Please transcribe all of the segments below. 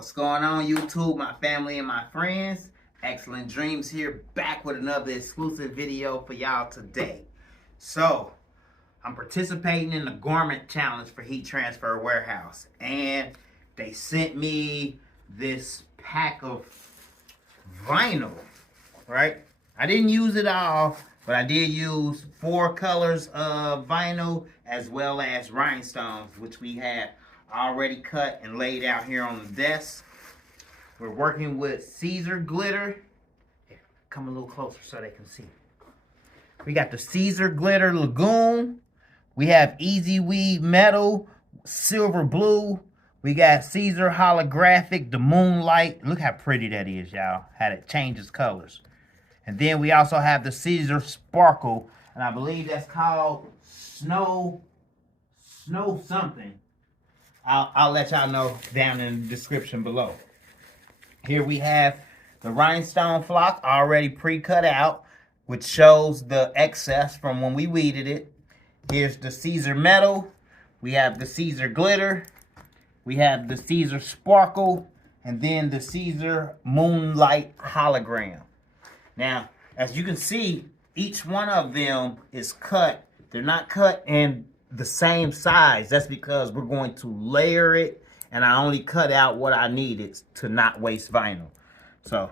What's going on, YouTube, my family and my friends? Xcellent Dreamz here, back with another exclusive video for y'all today. So, I'm participating in the garment challenge for Heat Transfer Warehouse, and they sent me this pack of vinyl, right? I didn't use it all, but I did use 4 colors of vinyl as well as rhinestones, which we had already cut and laid out here on the desk. We're working with Caesar glitter. Here, come a little closer so they can see. We got the Caesar glitter lagoon. We have Easy Weave metal, silver blue. We got Caesar holographic, the moonlight. Look how pretty that is, y'all. How it changes colors. And then we also have the Caesar sparkle, and I believe that's called snow something. I'll let y'all know down in the description below. Here we have the Rhinestone Flock already pre-cut out, which shows the excess from when we weeded it. Here's the Caesar metal. We have the Caesar glitter. We have the Caesar sparkle. And then the Caesar moonlight hologram. Now, as you can see, each one of them is cut. They're not cut in the same size. That's because we're going to layer it, and I only cut out what I needed to not waste vinyl. So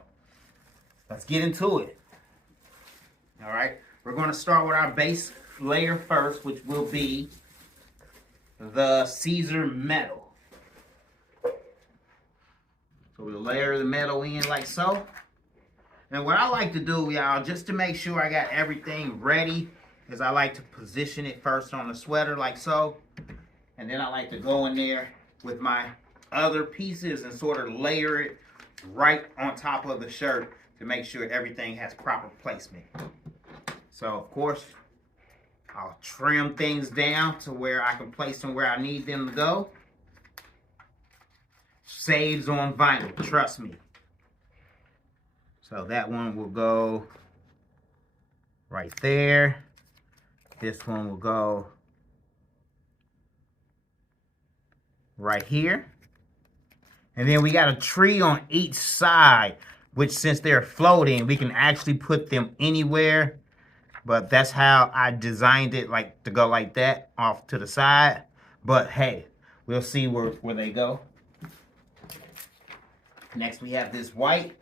let's get into it. All right, we're going to start with our base layer first, which will be the Caesar metal. So we'll layer the metal in like so. And what I like to do, y'all, just to make sure I got everything ready, is I like to position it first on the sweater like so. And then I like to go in there with my other pieces and sort of layer it right on top of the shirt to make sure everything has proper placement. So, of course, I'll trim things down to where I can place them where I need them to go. Saves on vinyl, trust me. So that one will go right there. This one will go right here. And then we got a tree on each side, which since they're floating, we can actually put them anywhere. But that's how I designed it, like to go like that off to the side. But hey, we'll see where they go. Next we have this white.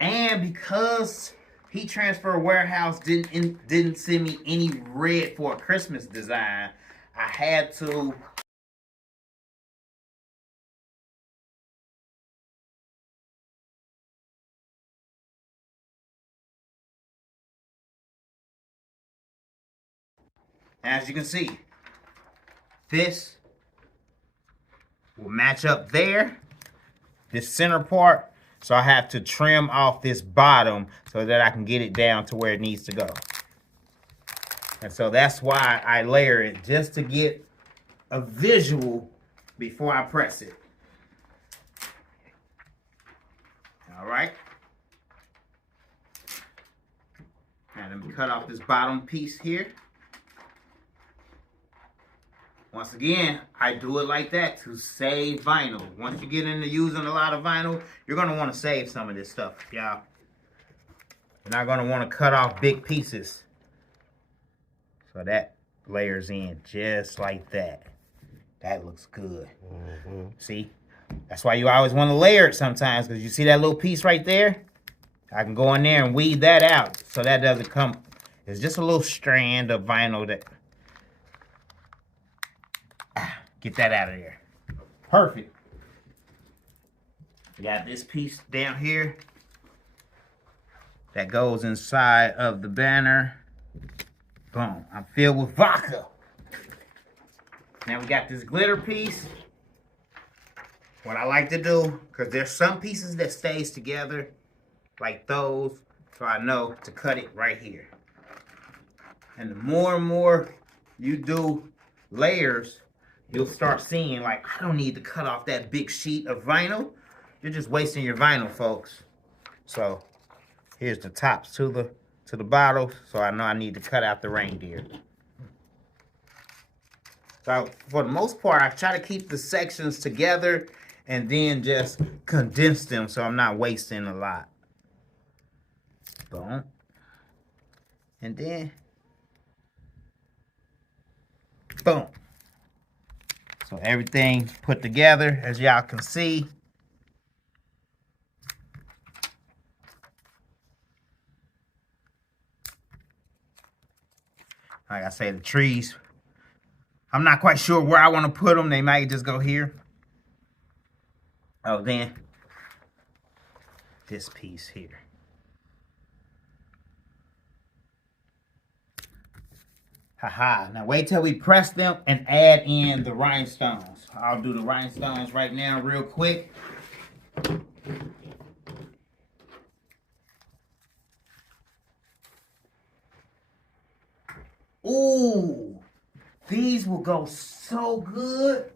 And because Heat Transfer Warehouse didn't send me any red for a Christmas design, I had to as you can see, this will match up there, this center part. So I have to trim off this bottom so that I can get it down to where it needs to go. And so that's why I layer it, just to get a visual before I press it. All right. Now let me cut off this bottom piece here. Once again, I do it like that to save vinyl. Once you get into using a lot of vinyl, you're going to want to save some of this stuff, y'all. You're not going to want to cut off big pieces. So that layers in just like that. That looks good. See? That's why you always want to layer it sometimes, because you see that little piece right there? I can go in there and weed that out so that doesn't come. It's just a little strand of vinyl that... Get that out of there. Perfect. We got this piece down here that goes inside of the banner. Boom. I'm filled with vodka. Now we got this glitter piece. What I like to do, because there's some pieces that stays together, like those, so I know to cut it right here. And the more and more you do layers, you'll start seeing, like, I don't need to cut off that big sheet of vinyl. You're just wasting your vinyl, folks. So here's the tops to the bottles, so I know I need to cut out the reindeer. So for the most part, I try to keep the sections together and then just condense them so I'm not wasting a lot. Boom. And then boom. So everything put together, as y'all can see. Like I say, the trees, I'm not quite sure where I want to put them. They might just go here. Oh, then this piece here. Haha. Now wait till we press them and add in the rhinestones. I'll do the rhinestones right now real quick. Ooh, these will go so good,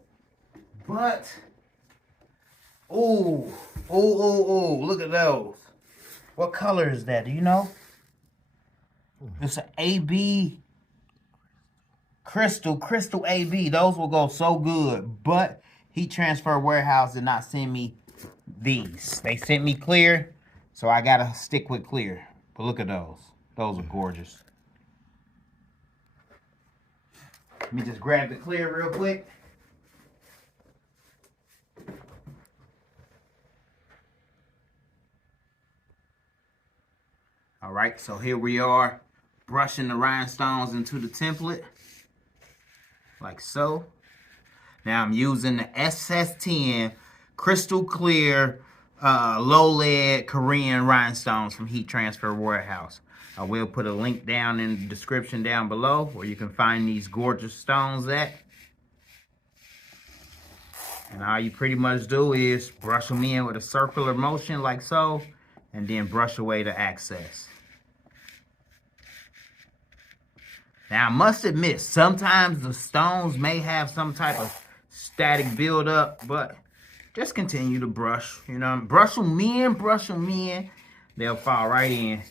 but ooh, look at those. What color is that? Do you know? It's an AB crystal AB. Those will go so good, but Heat Transfer Warehouse did not send me these. They sent me clear, so I gotta stick with clear. But look at those. Those are gorgeous. Let me just grab the clear real quick. All right, so here we are, brushing the rhinestones into the template, like so. Now I'm using the SS10 crystal clear, low lead Korean rhinestones from Heat Transfer Warehouse. I will put a link down in the description down below where you can find these gorgeous stones at. And all you pretty much do is brush them in with a circular motion like so, and then brush away the excess. Now I must admit, sometimes the stones may have some type of static buildup, but just continue to brush. You know, brush them in, they'll fall right in.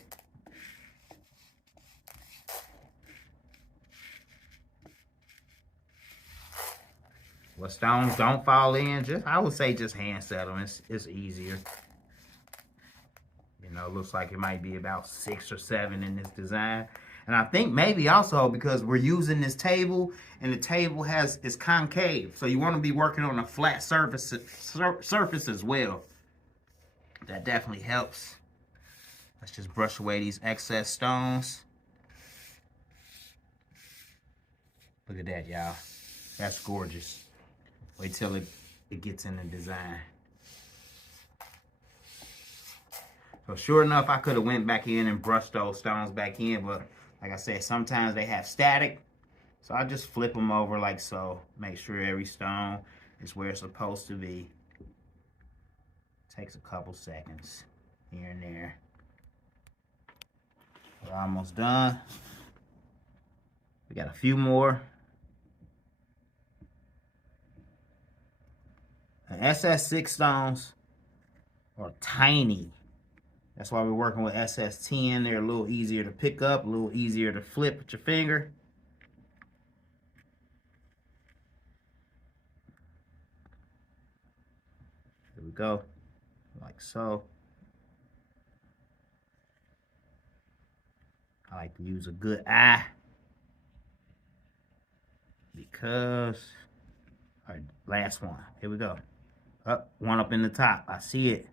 Well, stones don't fall in, I would say just hand set them. It's easier. You know, it looks like it might be about 6 or 7 in this design. And I think maybe also because we're using this table and the table is concave. So you want to be working on a flat surface as well. That definitely helps. Let's just brush away these excess stones. Look at that, y'all. That's gorgeous. Wait till it gets in the design. So sure enough, I could have went back in and brushed those stones back in, but like I said, sometimes they have static. So I just flip them over like so. Make sure every stone is where it's supposed to be. Takes a couple seconds here and there. We're almost done. We got a few more. The SS6 stones are tiny. That's why we're working with SS10. They're a little easier to pick up, a little easier to flip with your finger. There we go, like so. I like to use a good eye because, all right, last one, here we go. Up, one up in the top, I see it.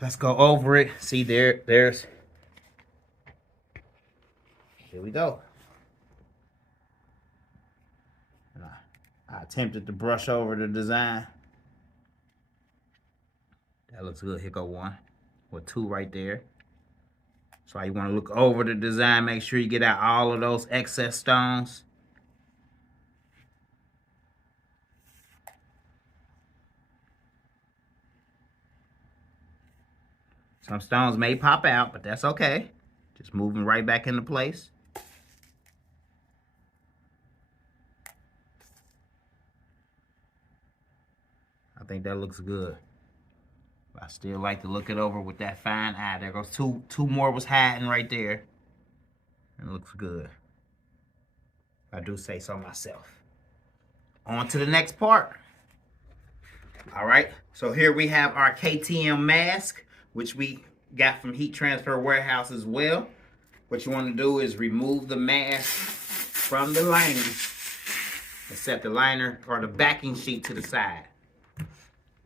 Let's go over it. See there's, here we go. And I attempted to brush over the design. That looks good. Here go one with 2 right there. So you want to look over the design, make sure you get out all of those excess stones. Some stones may pop out, but that's okay. Just moving right back into place. I think that looks good. I still like to look it over with that fine eye. There goes two more was hiding right there. And it looks good. I do say so myself. On to the next part. All right, so here we have our KTM Mask, which we got from Heat Transfer Warehouse as well. What you want to do is remove the mask from the liner and set the liner or the backing sheet to the side.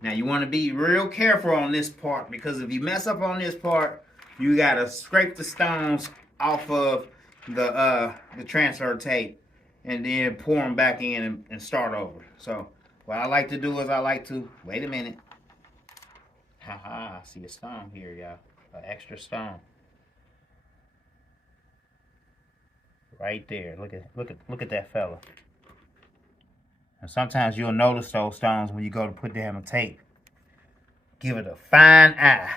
Now you want to be real careful on this part, because if you mess up on this part, you got to scrape the stones off of the transfer tape and then pour them back in and start over. So what I like to do is I like to, wait a minute. Haha, I see a stone here, y'all. An extra stone. Right there. Look at that fella. And sometimes you'll notice those stones when you go to put down the tape. Give it a fine eye.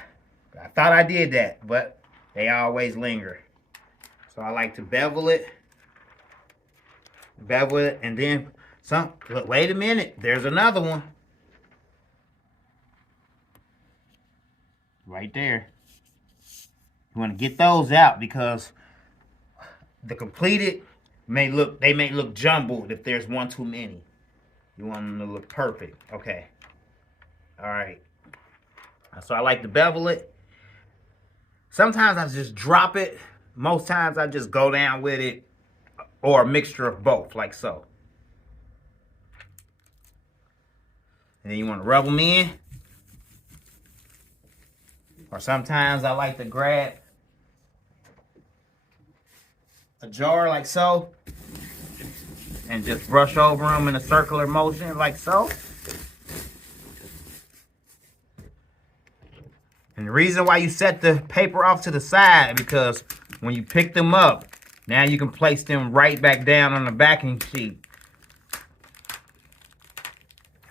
I thought I did that, but they always linger. So I like to bevel it, and then some. Look, wait a minute. There's another one. Right there. You want to get those out because the completed may look jumbled if there's one too many. You want them to look perfect. Okay. All right. So I like to bevel it. Sometimes I just drop it. Most times I just go down with it, or a mixture of both, like so. And then you want to rub them in. Or sometimes I like to grab a jar like so and just brush over them in a circular motion like so. And the reason why you set the paper off to the side, because when you pick them up, now you can place them right back down on the backing sheet.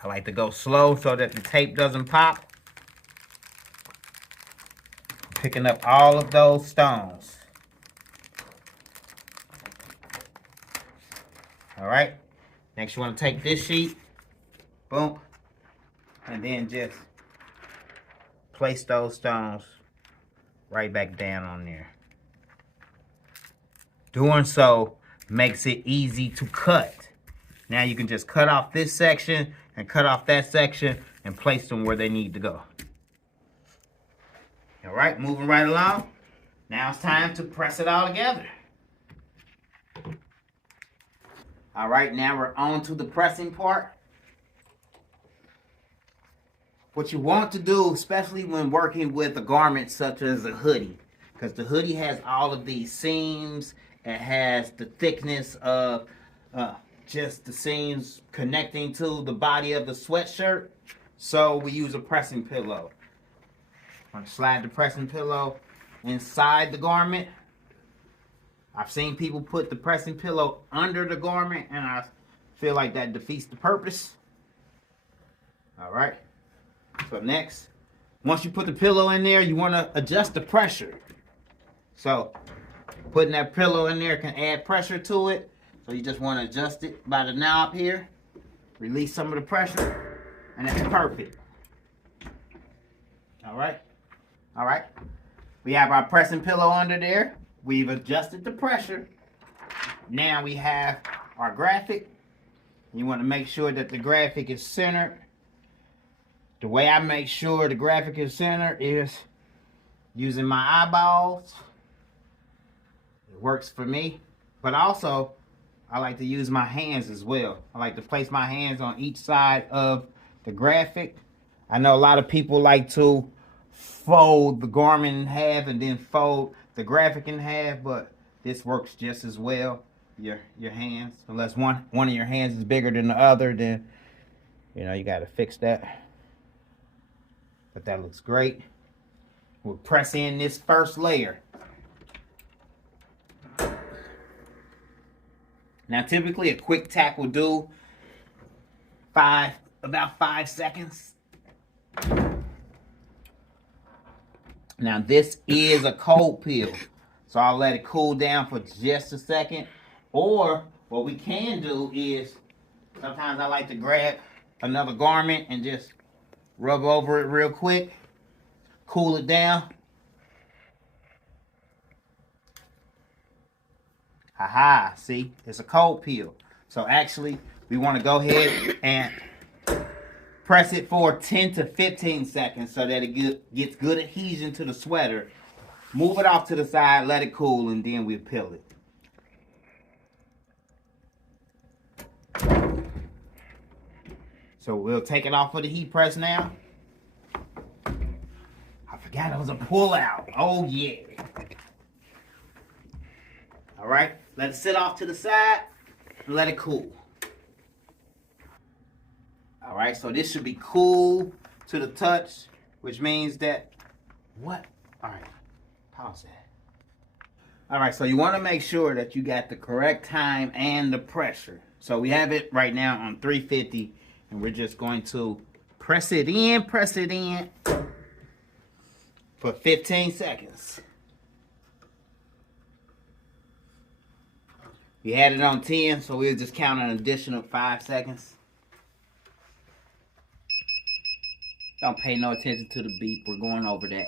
I like to go slow so that the tape doesn't pop. Picking up all of those stones. All right. Next, you want to take this sheet, boom, and then just place those stones right back down on there. Doing so makes it easy to cut. Now you can just cut off this section and cut off that section and place them where they need to go. All right, moving right along. Now it's time to press it all together. All right, now we're on to the pressing part. What you want to do, especially when working with a garment such as a hoodie, because the hoodie has all of these seams, it has the thickness of just the seams connecting to the body of the sweatshirt. So we use a pressing pillow. I'm going to slide the pressing pillow inside the garment. I've seen people put the pressing pillow under the garment, and I feel like that defeats the purpose. All right. So next, once you put the pillow in there, you want to adjust the pressure. So putting that pillow in there can add pressure to it. So you just want to adjust it by the knob here. Release some of the pressure, and that's perfect. All right. All right. We have our pressing pillow under there. We've adjusted the pressure. Now we have our graphic. You want to make sure that the graphic is centered. The way I make sure the graphic is centered is using my eyeballs. It works for me. But also, I like to use my hands as well. I like to place my hands on each side of the graphic. I know a lot of people like to fold the garment in half and then fold the graphic in half, but this works just as well. Your hands, unless one of your hands is bigger than the other, then you got to fix that. But that looks great. We'll press in this first layer. Now typically a quick tack will do about 5 seconds. Now this is a cold peel, so I'll let it cool down for just a second. Or what we can do is, sometimes I like to grab another garment and just rub over it real quick, cool it down. Haha, see, it's a cold peel. So actually, we want to go ahead and Press it for 10 to 15 seconds so that it gets good adhesion to the sweater. Move it off to the side, let it cool, and then we'll peel it. So we'll take it off of the heat press now. I forgot it was a pull out. Oh yeah. All right, let it sit off to the side and let it cool. All right, so this should be cool to the touch, which means that, what? All right, pause that. All right, so you want to make sure that you got the correct time and the pressure. So we have it right now on 350, and we're just going to press it in for 15 seconds. We had it on 10, so we'll just count an additional 5 seconds. Don't pay no attention to the beep. We're going over that.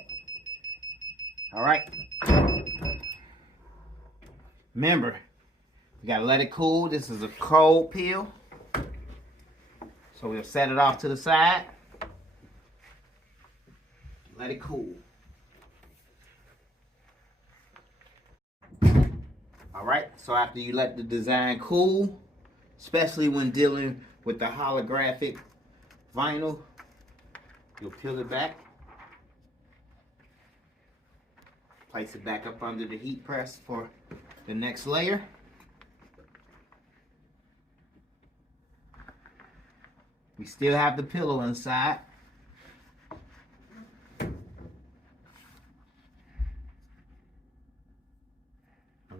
All right. Remember, we gotta let it cool. This is a cold peel. So we'll set it off to the side. Let it cool. All right, so after you let the design cool, especially when dealing with the holographic vinyl, you'll peel it back, place it back up under the heat press for the next layer. We still have the pillow inside. I'm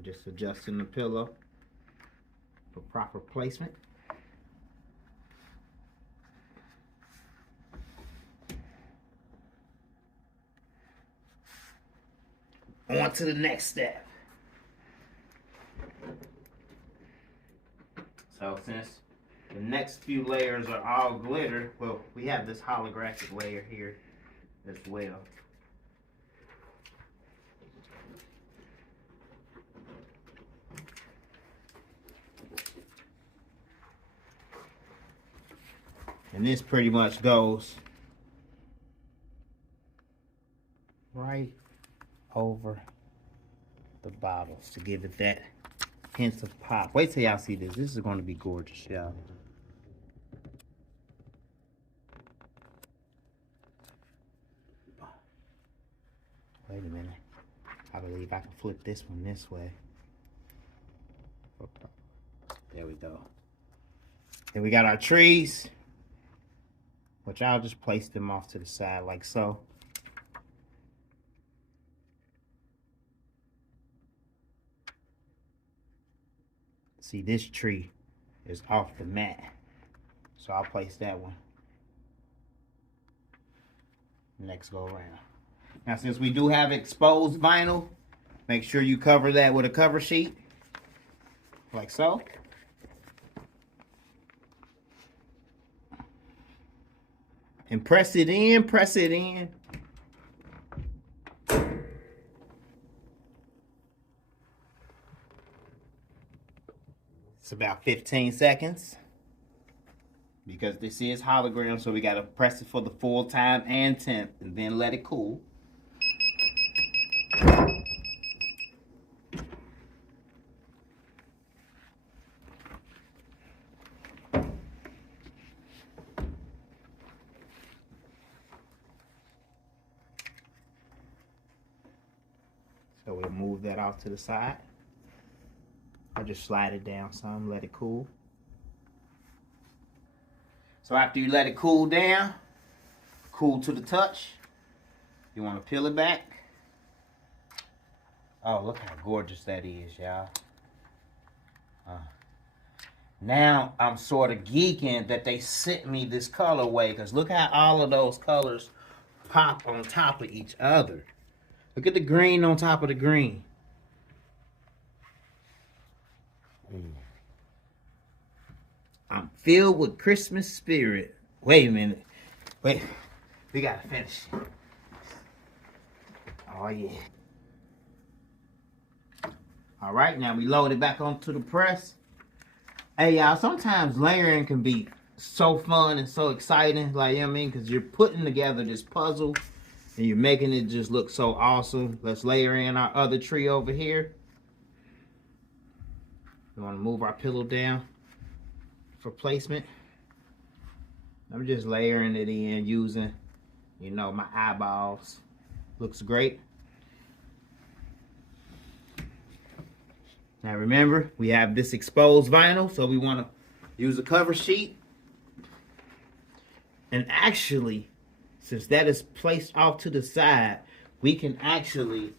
just adjusting the pillow for proper placement. On to the next step. So since the next few layers are all glitter, well, we have this holographic layer here as well. And this pretty much goes right over the bottles to give it that hint of pop. Wait till y'all see this. This is going to be gorgeous, y'all. Wait a minute. I believe I can flip this one this way. There we go. And we got our trees, which I'll just place them off to the side like so. See, this tree is off the mat, so I'll place that one next go around. Now, since we do have exposed vinyl, make sure you cover that with a cover sheet, like so. And press it in, press it in. It's about 15 seconds because this is hologram, so we got to press it for the full time and temp and then let it cool. So we'll move that off to the side. I'll just slide it down some, let it cool. So after you let it cool down, cool to the touch, you want to peel it back. Oh, look how gorgeous that is, y'all. Now I'm sort of geeking that they sent me this colorway, because look how all of those colors pop on top of each other. Look at the green on top of the green. I'm filled with Christmas spirit. Wait a minute. Wait. We gotta finish. Oh yeah. All right, now we load it back onto the press. Hey y'all, sometimes layering can be so fun and so exciting, like, you know what I mean, because you're putting together this puzzle and you're making it just look so awesome. Let's layer in our other tree over here. We want to move our pillow down for placement. I'm just layering it in using, you know, my eyeballs. Looks great. Now remember, we have this exposed vinyl, so we want to use a cover sheet. And actually, since that is placed off to the side, we can actually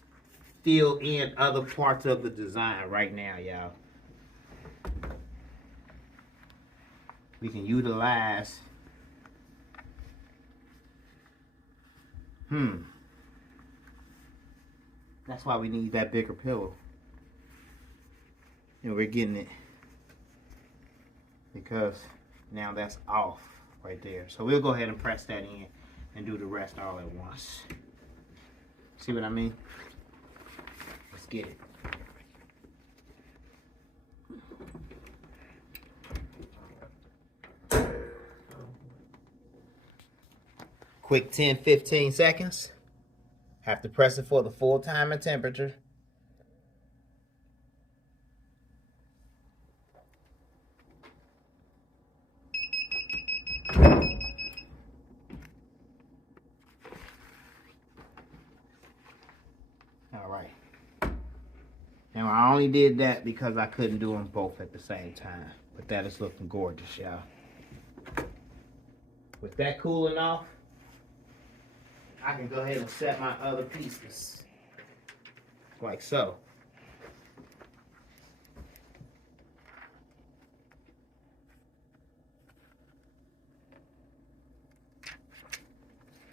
fill in other parts of the design right now, y'all. We can utilize that's why we need that bigger pillow. And we're getting it because now that's off right there. So we'll go ahead and press that in and do the rest all at once. See what I mean? Let's get it. Quick 10-15 seconds. Have to press it for the full time and temperature. All right. Now I only did that because I couldn't do them both at the same time. But that is looking gorgeous, y'all. With that cooling off, I can go ahead and set my other pieces. Like so.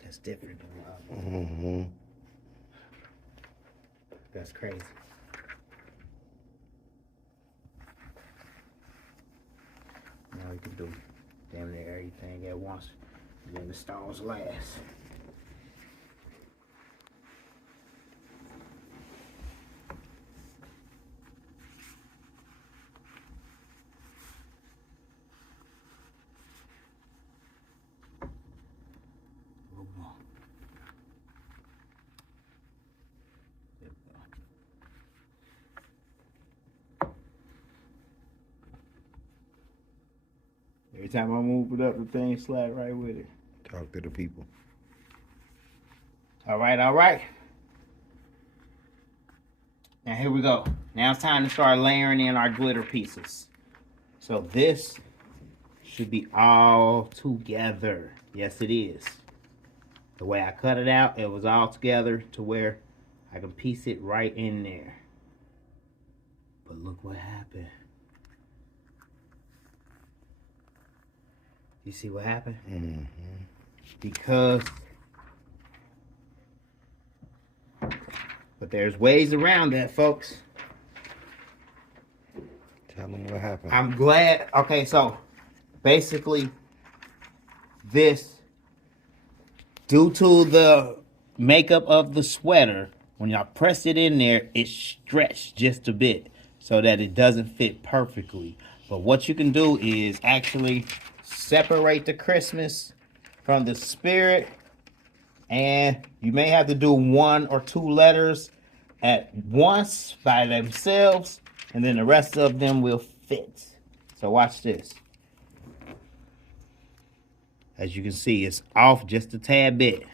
That's different than the other. That's crazy. Now we can do damn near everything at once. And then the stones last. Every time I move it up, the thing slide right with it. Talk to the people. All right, all right. Now here we go. Now it's time to start layering in our glitter pieces. So this should be all together. Yes, it is. The way I cut it out, it was all together to where I can piece it right in there. But look what happened. You see what happened? Because, but there's ways around that, folks. Tell them what happened. I'm glad. Okay, so basically this, due to the makeup of the sweater, when y'all press it in there, it stretched just a bit so that it doesn't fit perfectly. But what you can do is actually separate the Christmas from the spirit, and you may have to do 1 or 2 letters at once by themselves, and then the rest of them will fit. So watch this. As you can see, it's off just a tad bit.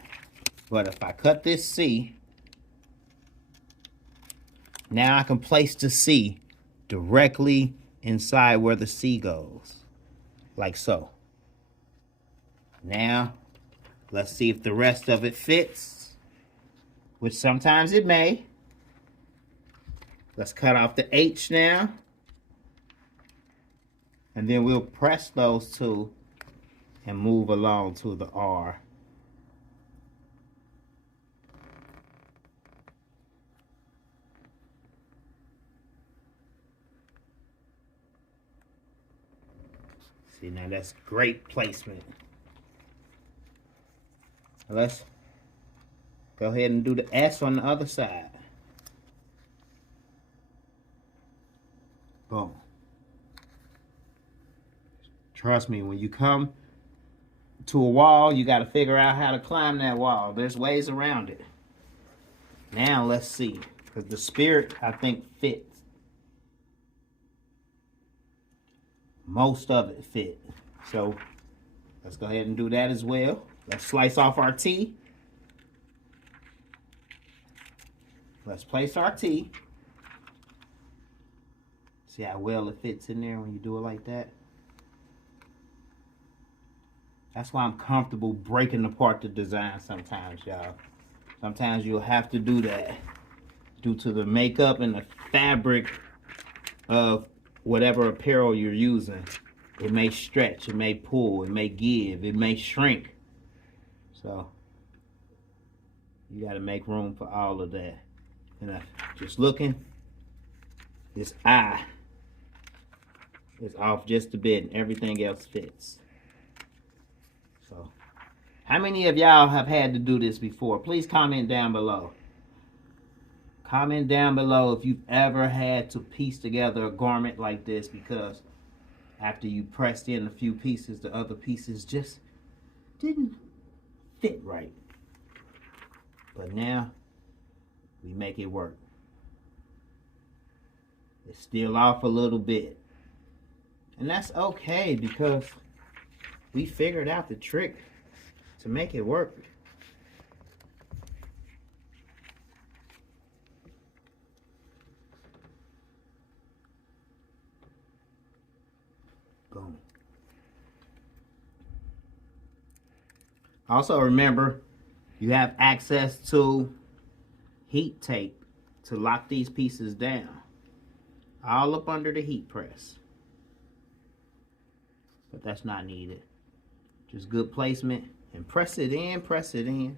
But if I cut this C, now I can place the C directly inside where the C goes. Like so. Now, let's see if the rest of it fits, which sometimes it may. Let's cut off the H now. And then we'll press those two and move along to the R. See, now that's great placement. Let's go ahead and do the S on the other side. Boom. Trust me, when you come to a wall, you got to figure out how to climb that wall. There's ways around it. Now let's see, because the spirit, I think, fits. Most of it fit. So let's go ahead and do that as well. Let's slice off our T. Let's place our T. See how well it fits in there when you do it like that? That's why I'm comfortable breaking apart the design sometimes, y'all. Sometimes you'll have to do that due to the makeup and the fabric of whatever apparel you're using. It may stretch, it may pull, it may give, it may shrink. So you got to make room for all of that. And just looking, this eye is off just a bit and everything else fits. So how many of y'all have had to do this before? Please comment down below. Comment down below if you've ever had to piece together a garment like this, because after you pressed in a few pieces, the other pieces just didn't fit right. But now we make it work. It's still off a little bit. And that's okay, because we figured out the trick to make it work. Boom. Also remember, you have access to heat tape to lock these pieces down. All up under the heat press. But that's not needed. Just good placement. And press it in, press it in.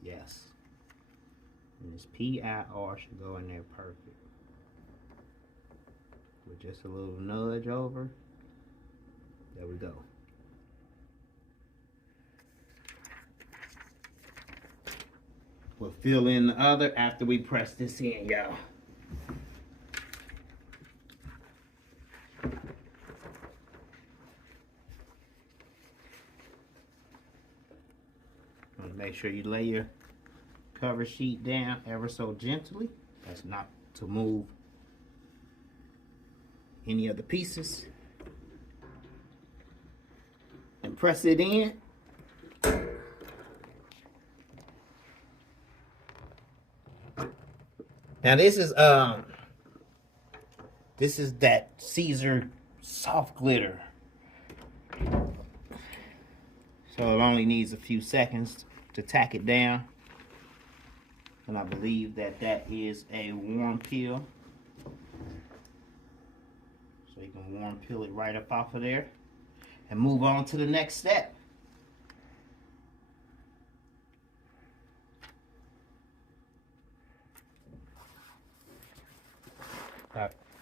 Yes. And this PIR should go in there perfect. With just a little nudge over. There we go. We'll fill in the other after we press this in, y'all. Make sure you lay your cover sheet down ever so gently. That's not to move any of the pieces. And press it in. Now this is that Caesar soft glitter. So it only needs a few seconds to tack it down. And I believe that that is a warm peel. So you can warm peel it right up off of there and move on to the next step.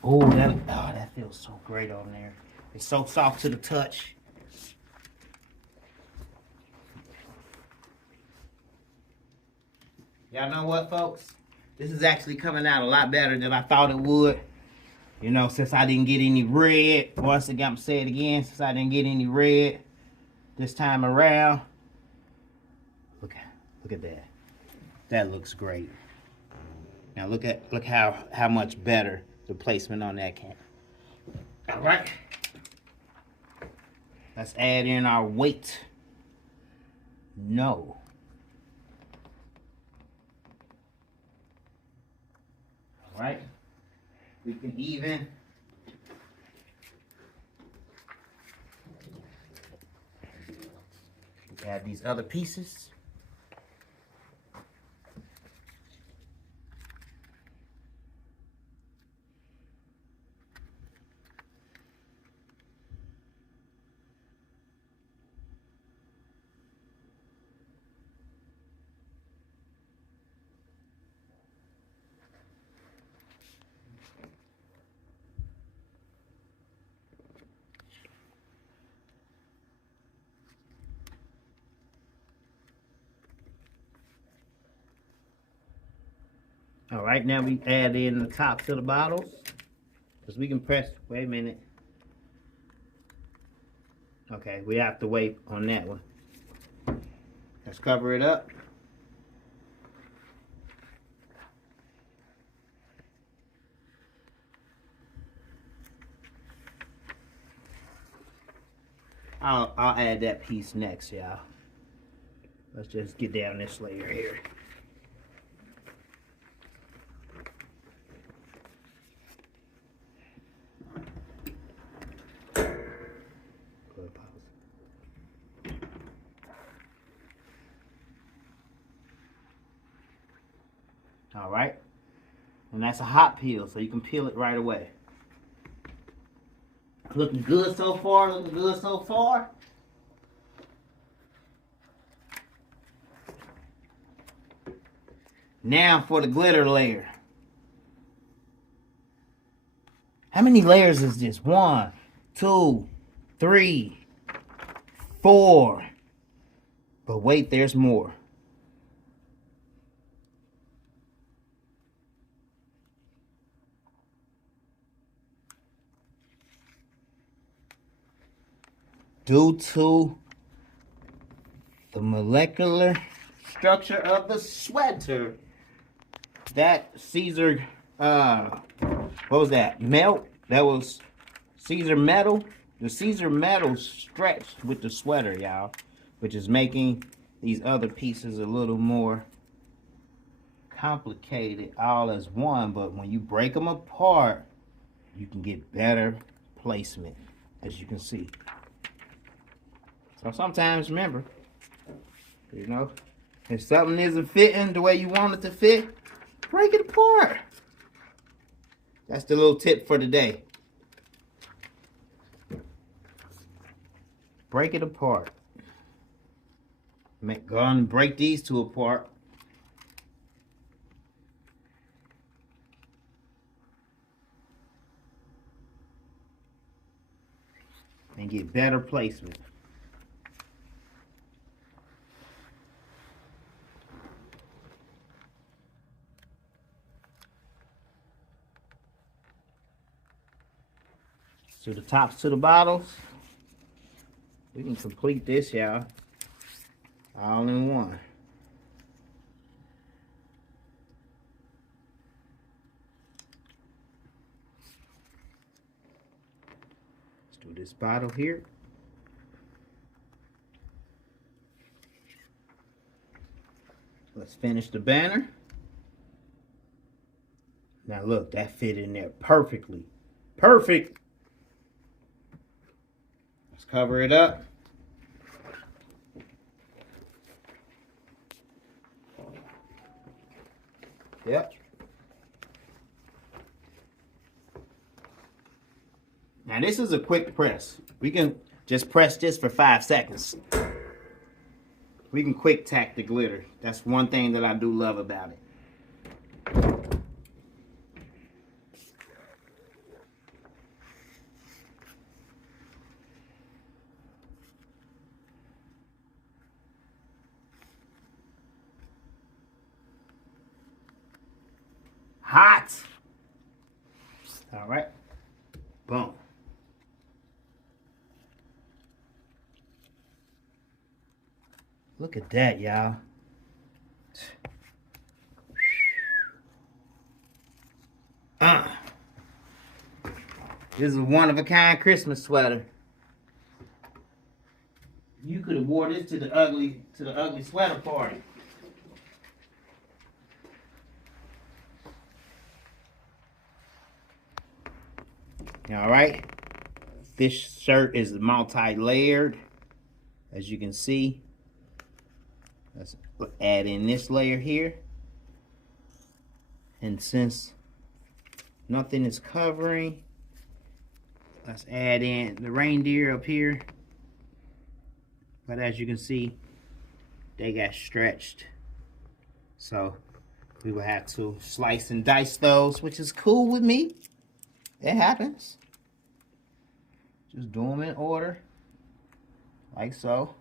Oh, that feels so great on there. It's so soft to the touch. Y'all know what, folks? This is actually coming out a lot better than I thought it would. You know, since I didn't get any red. Once again, I'm saying it again, since I didn't get any red this time around. Look at that. That looks great. Now look how much better the placement on that can. All right. Let's add in our weight. No. All right. We can even add these other pieces. All right, now we add in the tops of the bottles. Because we can press, wait a minute. Okay, we have to wait on that one. Let's cover it up. I'll add that piece next, y'all. Let's just get down this layer here. All right, and that's a hot peel, so you can peel it right away. Looking good so far, looking good so far. Now for the glitter layer. How many layers is this? 1, 2, 3, 4. But wait, there's more. Due to the molecular structure of the sweater, that Caesar, what was that? Melt? That was Caesar metal. The Caesar metal stretched with the sweater, y'all, which is making these other pieces a little more complicated all as one. But when you break them apart, you can get better placement, as you can see. So sometimes remember, you know, if something isn't fitting the way you want it to fit, break it apart. That's the little tip for today. Break it apart. Go on and break these two apart. And get better placement. So the tops to the bottles, we can complete this, y'all, all in one. Let's do this bottle here. Let's finish the banner. Now look, that fit in there perfectly. Perfect. Let's cover it up. Yep. Now this is a quick press. We can just press this for 5 seconds. We can quick tack the glitter. That's one thing that I do love about it. Hot. All right. Boom. Look at that, y'all. This is a one-of-a-kind Christmas sweater. You could have wore this to the ugly sweater party. All right. This shirt is multi-layered, as you can see. Let's add in this layer here. And since nothing is covering, let's add in the reindeer up here. But as you can see, they got stretched. So we will have to slice and dice those, which is cool with me. It happens. Just do them in order, like so.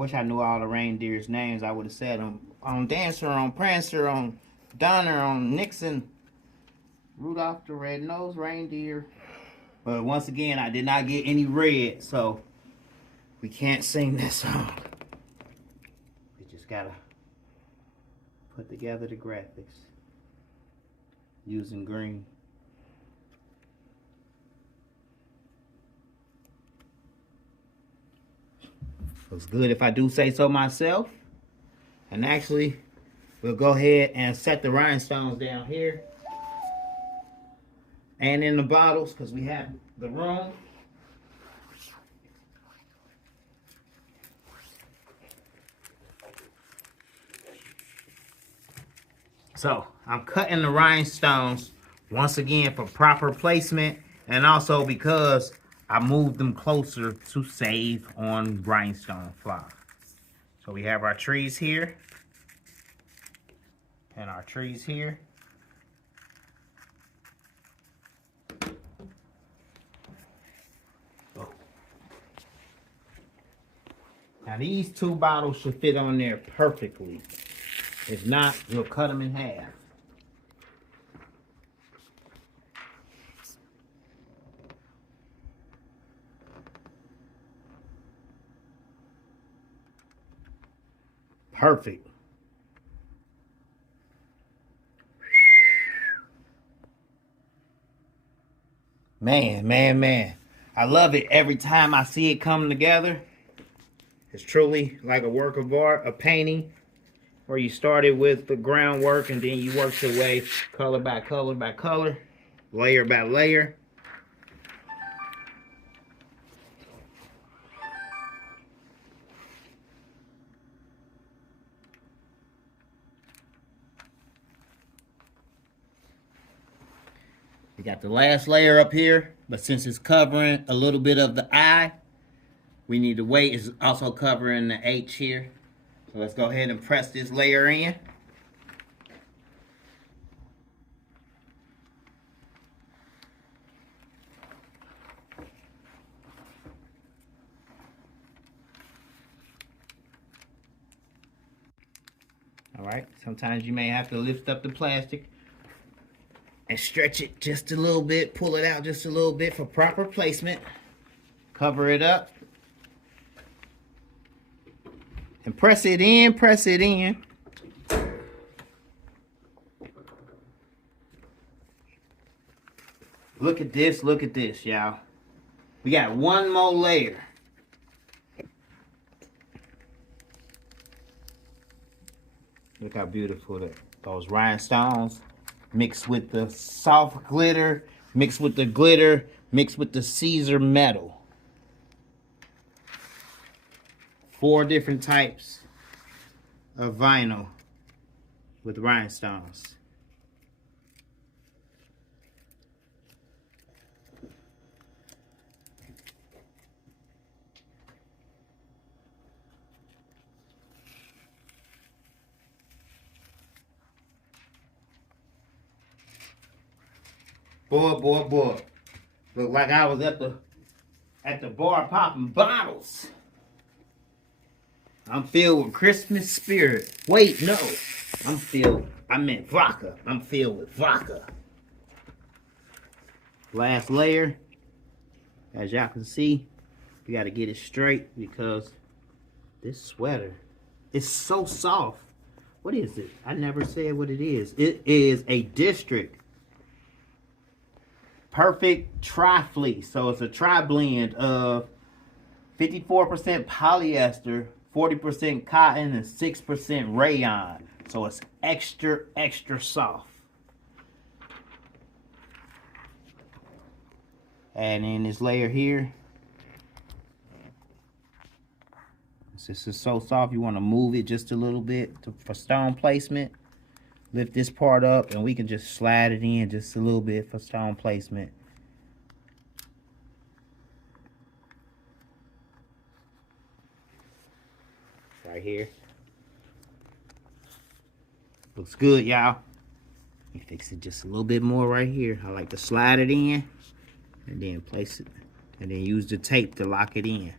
wish I knew all the reindeers' names. I would have said them on Dancer, on Prancer, on Donner, on Nixon, Rudolph the Red-Nosed Reindeer. But once again, I did not get any red, so we can't sing this song. We just gotta put together the graphics using green. Looks good if I do say so myself. And actually, we'll go ahead and set the rhinestones down here and in the bottles because we have the room. So I'm cutting the rhinestones once again for proper placement, and also because I moved them closer to save on Rhinestone Flock. So we have our trees here and our trees here. Now these two bottles should fit on there perfectly. If not, we'll cut them in half. Perfect. Man. I love it every time I see it come together. It's truly like a work of art, a painting, where you started with the groundwork and then you worked your way color by color by color, layer by layer. We got the last layer up here, but since it's covering a little bit of the eye, we need to wait. It's also covering the H here. So let's go ahead and press this layer in. All right, sometimes you may have to lift up the plastic and stretch it just a little bit, pull it out just a little bit for proper placement. Cover it up. And press it in, press it in. Look at this, y'all. We got one more layer. Look how beautiful those rhinestones mixed with the soft glitter, mixed with the glitter, mixed with the Caesar metal. 4 different types of vinyl with rhinestones. Boy. Look like I was at the bar popping bottles. I'm filled with Christmas spirit. Wait, no. I meant vodka. I'm filled with vodka. Last layer. As y'all can see, we got to get it straight because this sweater is so soft. What is it? I never said what it is. It is a District Perfect Tri-Fleece. So it's a tri-blend of 54% polyester, 40% cotton, and 6% rayon. So it's extra soft. And in this layer here, this is so soft, you want to move it just a little bit for stone placement. Lift this part up and we can just slide it in just a little bit for stone placement. Right here. Looks good, y'all. Let me fix it just a little bit more right here. I like to slide it in and then place it and then use the tape to lock it in.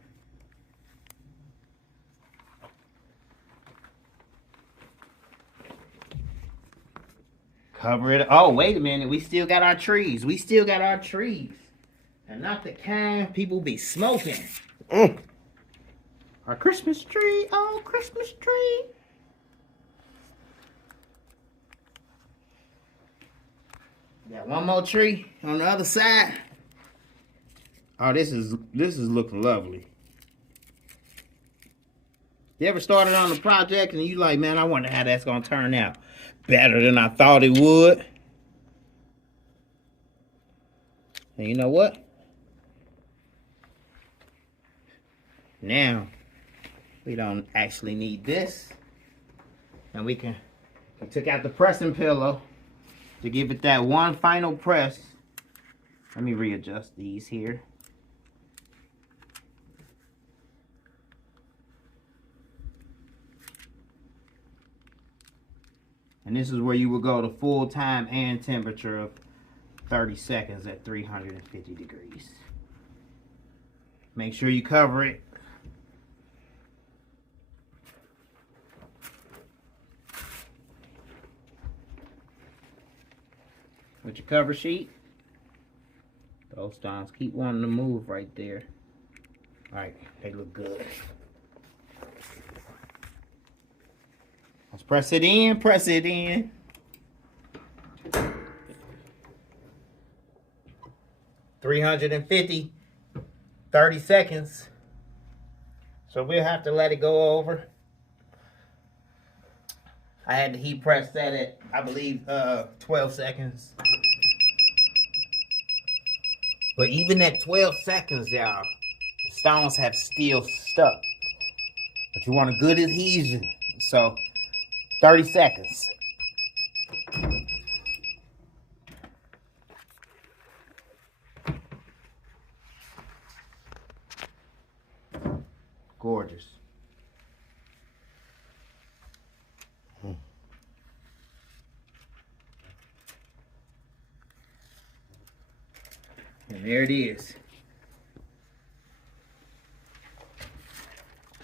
Cover it. Oh, wait a minute. We still got our trees. We still got our trees. And not the kind people be smoking. Our Christmas tree. Oh, Christmas tree. Got one more tree on the other side. Oh, this is looking lovely. You ever started on a project and you like, man, I wonder how that's gonna turn out. Better than I thought it would. And you know what? Now, we don't actually need this. And we took out the pressing pillow to give it that one final press. Let me readjust these here. And this is where you would go to full time and temperature of 30 seconds at 350 degrees. Make sure you cover it. With your cover sheet. Those stones keep wanting to move right there. Alright, they look good. Let's press it in, press it in. 350, 30 seconds. So we'll have to let it go over. I had to heat press that at, I believe, 12 seconds. But even at 12 seconds, y'all, the stones have still stuck. But you want a good adhesion. So 30 seconds. Gorgeous. And there it is.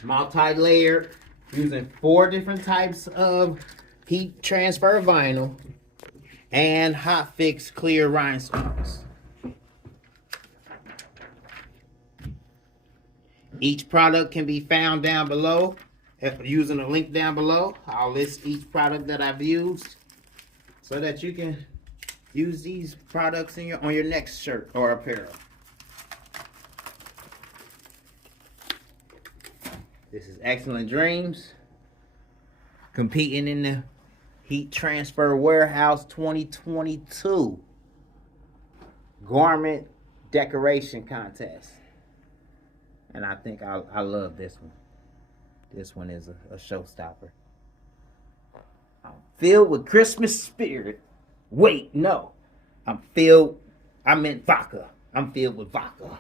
Multi-layered, using 4 different types of heat transfer vinyl and Hotfix clear rhinestones. Each product can be found down below using a link down below. I'll list each product that I've used so that you can use these products in on your next shirt or apparel. This is Xcellent Dreamz, competing in the Heat Transfer Warehouse 2022 Garment Decoration Contest. And I think I love this one. This one is a showstopper. I'm filled with Christmas spirit. Wait, no. I meant vodka. I'm filled with vodka.